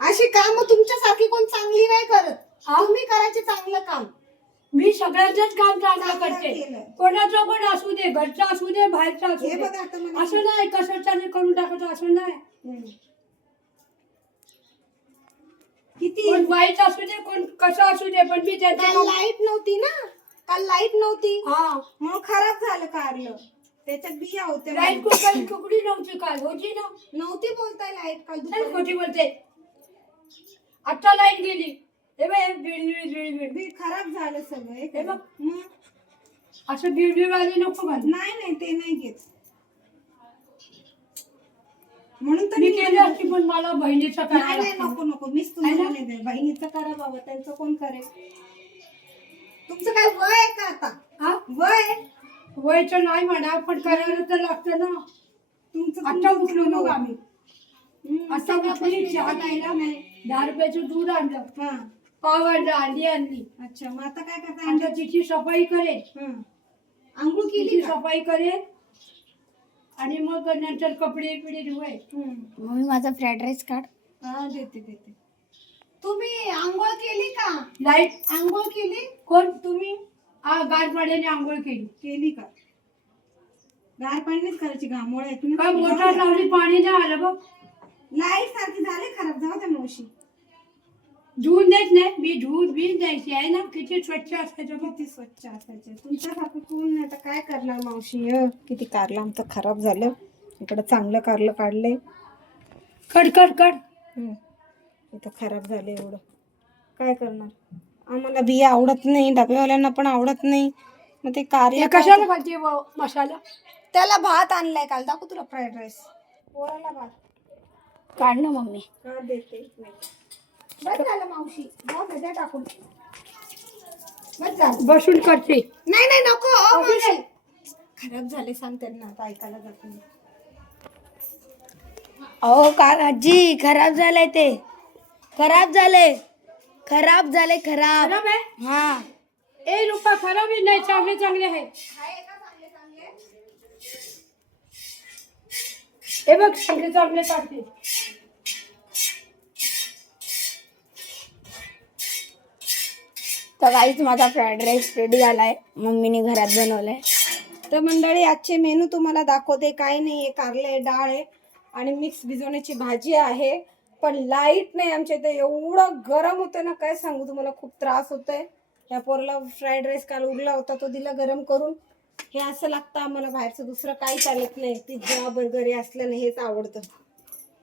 अशी काम तुमच्यासारखी कोण चांगली नाही करत. तुम्ही करायचे चांगलं काम. मी सगळ्यांचंच काम चांगलं चांगलं करते. केलं. कोणाचं पण असू दे, घरचं असू दे, बाहेरचं असू हे दे. बघा आता मला असं नाही कशाच्याने करून टाकायचं, असं नाही. किती कोण वाईट असू दे, कोण कसं असू दे, पण मी त्यांचं काल काम. लाईट नव्हती ना, काल लाईट नव्हती हा, मग खराब झालं कारलं. त्याच्यात बिया होत्या लाईट म्हणून. कुठे कुकडी नव्हती काय होती ना. नव्हती बोलताय लाईट काल नाही दुपारी. खोटी बोलते. आता लाईट गेली. हे बघ, बीड बी खराब झालं सगळं. हे बघ. मग असं बीड आली नको मला. नाही ते नाही घेत. म्हणून तर मी केली असती, पण मला बहिणीचा नाही काय नको मीच तुम्हाला नाही दे. बहिणीचं करा बाबा, त्यांचं कोण करेल. तुमचं काय वय आहे का आता? हा, वय वयचं नाही म्हणा, पण करायला तर लागतं ना. तुमचं आता उठलो मग आम्ही. आता सगळं उठली, बहिणीचं चहा नाही प्यायला, नाही. 10 रुपयाचं दूध आणलं, हा पाव आणलं, अंडी आणली. अच्छा, मग आता काय करता? आता तिची सफाई करेल, आंघोळ केली तिची का? सफाई करेल आणि मग नंतर कपडे पिढे धुवाय. मम्मी माझा फ्राईड राईस काढ. हा देते. तुम्ही आंघोळ केली का? लाईट आंघोळ केली? कोण तुम्ही? हा, गार पाण्याने आंघोळ केली का? गार पाणीच करायची, घामोळे आहेत काय ना. मोटर लावली, पाणी नाही आलं बघ. लाईट सारखी झाली खराब. जाऊ त्या मावशी. धुवून देत नाही मी, धुवून बीज द्यायची आहे ना. किती स्वच्छ असायचं बघ. किती स्वच्छ असायचे. तुमच्यासारखं कोण नाही. आता काय करणार मावशी. किती कारलं आमचं खराब झालं. इकडं चांगलं कारलं काढले. कड इथं खराब झाले एवढं. काय करणार. आम्हाला बिया आवडत नाही, डब्यावाल्यांना पण आवडत नाही. मग ते कार्य कशाला घालते मसाला? त्याला भात आणलाय काल. दाखव तुला फ्राईड राईस. पोराला भात. काढ ना मम्मी. हा देते. बस झालं मावशी. जाऊ दे, द्या टाकून. बस झालं. बसून करते. नाही नको मावशी. खराब झाले सांग त्यांना. आता ऐकायला जात नाही. अहो का आजी, खराब झालंय ते. खराब झाले. खराब खराब आहे? हा. ए रुपा, खराब आहे नाही, चांगले आहे. हे बघ, चांगले काढते. तर काहीच माझा फ्राईड राईस रेडी झालाय, मम्मीने घरात बनवलाय. तर मंडळी, आजचे मेनू तुम्हाला दाखवते. काय नाही आहे, कारले आहे, डाळ आहे आणि मिक्स भिजवण्याची भाजी आहे. पण लाईट नाही आमच्या इथे. एवढं गरम होतं ना, काय सांगू तुम्हाला. खूप त्रास होतोय. या पोरला फ्राईड राईस काल उरला होता, तो दिला गरम करून. हे असं लागतं आम्हाला बाहेरचं, दुसरं काही चालत नाही. पिझ्झा बर्गर हे असलं नाही, हेच आवडतं.